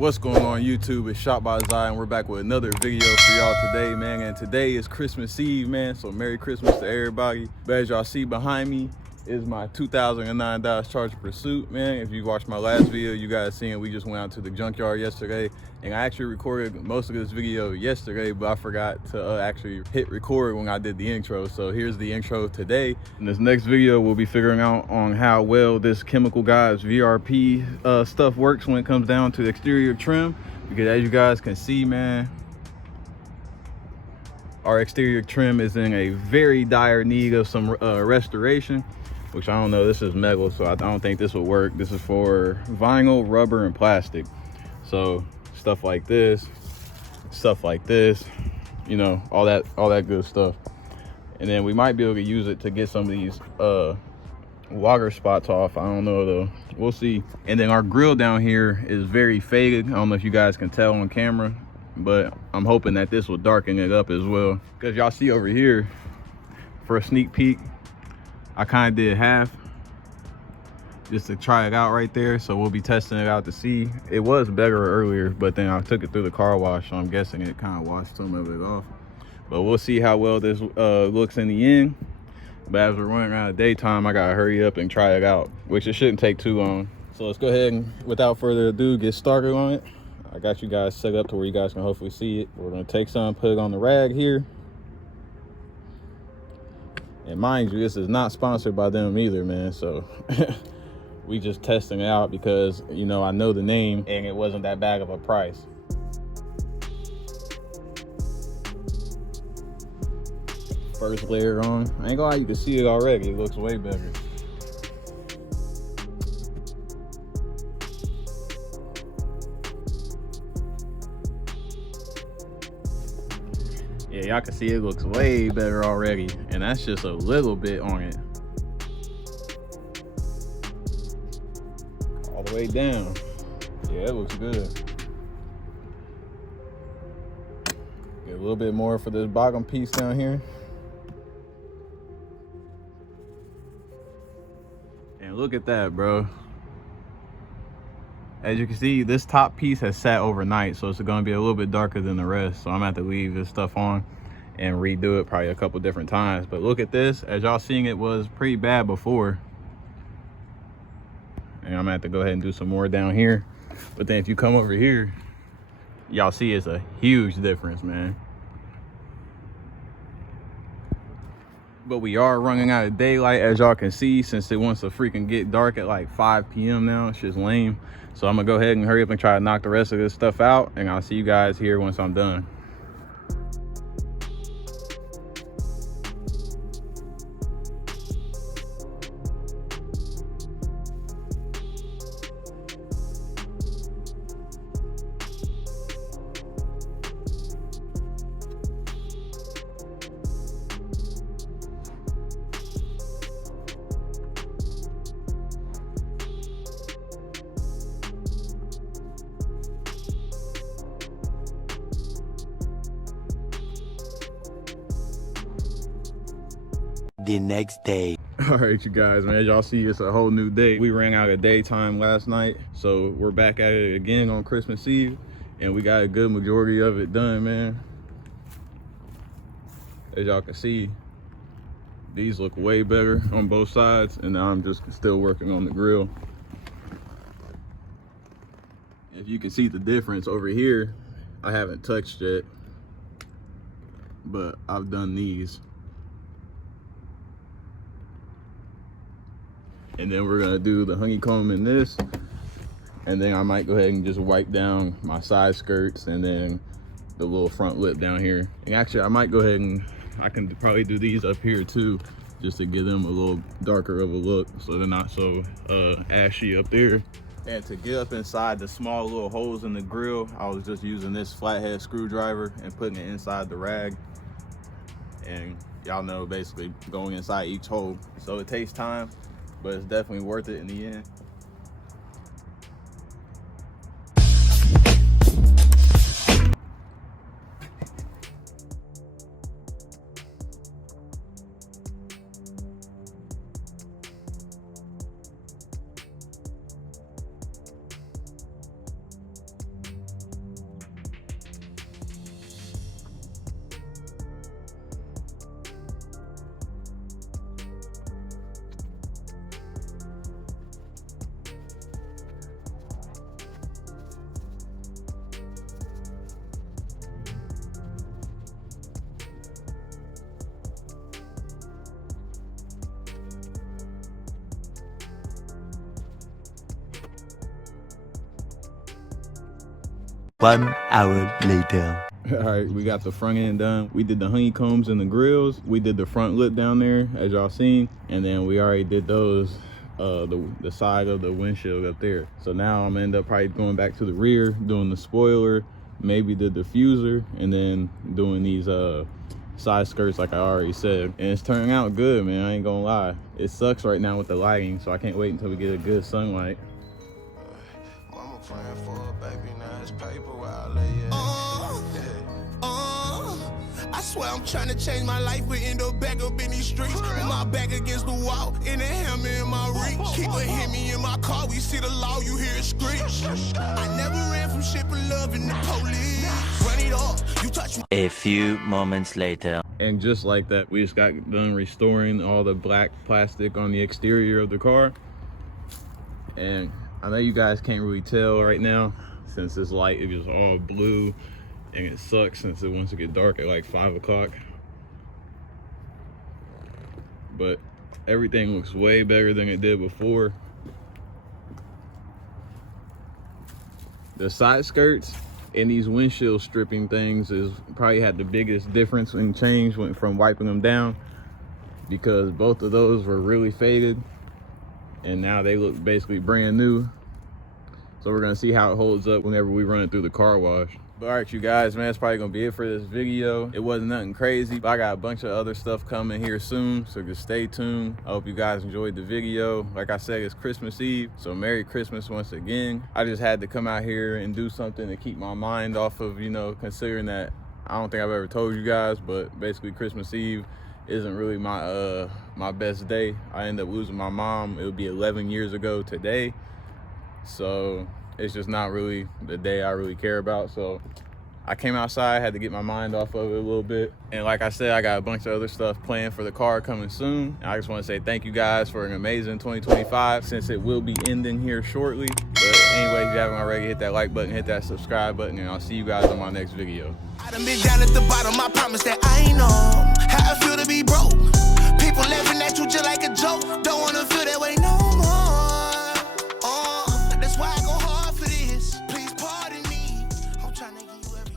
What's going on YouTube? It's Shot by Zai, and we're back with another video for y'all today, man. And today is Christmas Eve, man, so Merry Christmas to everybody. But as y'all see behind me is my 2009 Dodge Charger Pursuit, man. If you watched my last video, you guys seen we just went out to the junkyard yesterday, and I actually recorded most of this video yesterday, but I forgot to actually hit record when I did the intro. So here's the intro today. In this next video, we'll be figuring out on how well this Chemical Guys VRP stuff works when it comes down to the exterior trim, because as you guys can see, man, our exterior trim is in a very dire need of some restoration, which I don't know. This is metal, so I don't think this will work. This is for vinyl, rubber, and plastic. So stuff like this, you know, all that good stuff. And then we might be able to use it to get some of these water spots off. I don't know though, we'll see. And then our grill down here is very faded. I don't know if you guys can tell on camera, but I'm hoping that this will darken it up as well. Because y'all see over here, for a sneak peek, I kind of did half just to try it out right there. So we'll be testing it out to see. It was better earlier, but then I took it through the car wash, so I'm guessing it kind of washed some of it off. But we'll see how well this looks in the end. But as we're running out of daytime, I gotta hurry up and try it out, which it shouldn't take too long. So let's go ahead and, without further ado, get started on it. I got you guys set up to where you guys can hopefully see it. We're gonna take some, put it on the rag here. And mind you, this is not sponsored by them either, man. So we just testing it out because, you know, I know the name and it wasn't that bad of a price. First layer on. I ain't gonna lie, you can see it already. It looks way better. Yeah, y'all can see it looks way better already, and that's just a little bit on it. All the way down. Yeah, it looks good. Get a little bit more for this bottom piece down here. And look at that, bro. As you can see, this top piece has sat overnight, so it's gonna be a little bit darker than the rest. So I'm gonna have to leave this stuff on and redo it probably a couple different times. But look at this. As y'all seeing, it was pretty bad before. And I'm gonna have to go ahead and do some more down here. But then if you come over here, y'all see it's a huge difference, man. But we are running out of daylight, as y'all can see, since it wants to freaking get dark at like 5 p.m. now. It's just lame. So I'm gonna go ahead and hurry up and try to knock the rest of this stuff out, and I'll see you guys here once I'm done. The next day. All right, you guys, man, as y'all see, it's a whole new day. We ran out of daytime last night, so we're back at it again on Christmas Eve, and we got a good majority of it done, man. As y'all can see, these look way better on both sides, and now I'm just still working on the grill. If you can see the difference over here, I haven't touched yet, but I've done these. And then we're gonna do the honeycomb in this, and then I might go ahead and just wipe down my side skirts and then the little front lip down here. And actually, I might go ahead and I can probably do these up here too, just to give them a little darker of a look, so they're not so ashy up there. And to get up inside the small little holes in the grill, I was just using this flathead screwdriver and putting it inside the rag. And y'all know, basically going inside each hole. So it takes time, but it's definitely worth it in the end. 1 hour later. All right, we got the front end done. We did the honeycombs and the grills. We did the front lip down there, as y'all seen, and then we already did those, the side of the windshield up there. So now I'm gonna end up probably going back to the rear, doing the spoiler, maybe the diffuser, and then doing these side skirts like I already said. And it's turning out good, man, I ain't gonna lie. It sucks right now with the lighting, so I can't wait until we get a good sunlight. Mama praying for a baby, now it's paper where I lay it. I swear I'm trying to change my life, but end up back up in these streets. With my back against the wall, and a hammer in my reach. Keep a hit me in my car, we see the law, you hear it screech. I never ran from shipping love in the police. Run it off, you touch me. A few moments later. And just like that, we just got done restoring all the black plastic on the exterior of the car. And I know you guys can't really tell right now since this light is just all blue, and it sucks since it wants to get dark at like 5 o'clock. But everything looks way better than it did before. The side skirts and these windshield stripping things is probably had the biggest difference in change from wiping them down, because both of those were really faded and now they look basically brand new. So we're gonna see how it holds up whenever we run it through the car wash. But all right, you guys, man, that's probably gonna be it for this video. It wasn't nothing crazy, but I got a bunch of other stuff coming here soon, so just stay tuned. I hope you guys enjoyed the video. Like I said, it's Christmas Eve, so Merry Christmas once again. I just had to come out here and do something to keep my mind off of, you know, considering that I don't think I've ever told you guys, but basically Christmas Eve isn't really my my best day. I ended up losing my mom. It would be 11 years ago today, so it's just not really the day I really care about. So I came outside, had to get my mind off of it a little bit. And like I said, I got a bunch of other stuff planned for the car coming soon. I just want to say thank you guys for an amazing 2025, since it will be ending here shortly. But anyway, if you haven't already, hit that like button, hit that subscribe button, and I'll see you guys on my next video. I done been down at the bottom, I promise that I know how I feel to be broke. People laughing at you just like a joke. Don't wanna feel that way no more. That's why I go hard for this. Please pardon me. I'm trying to give you every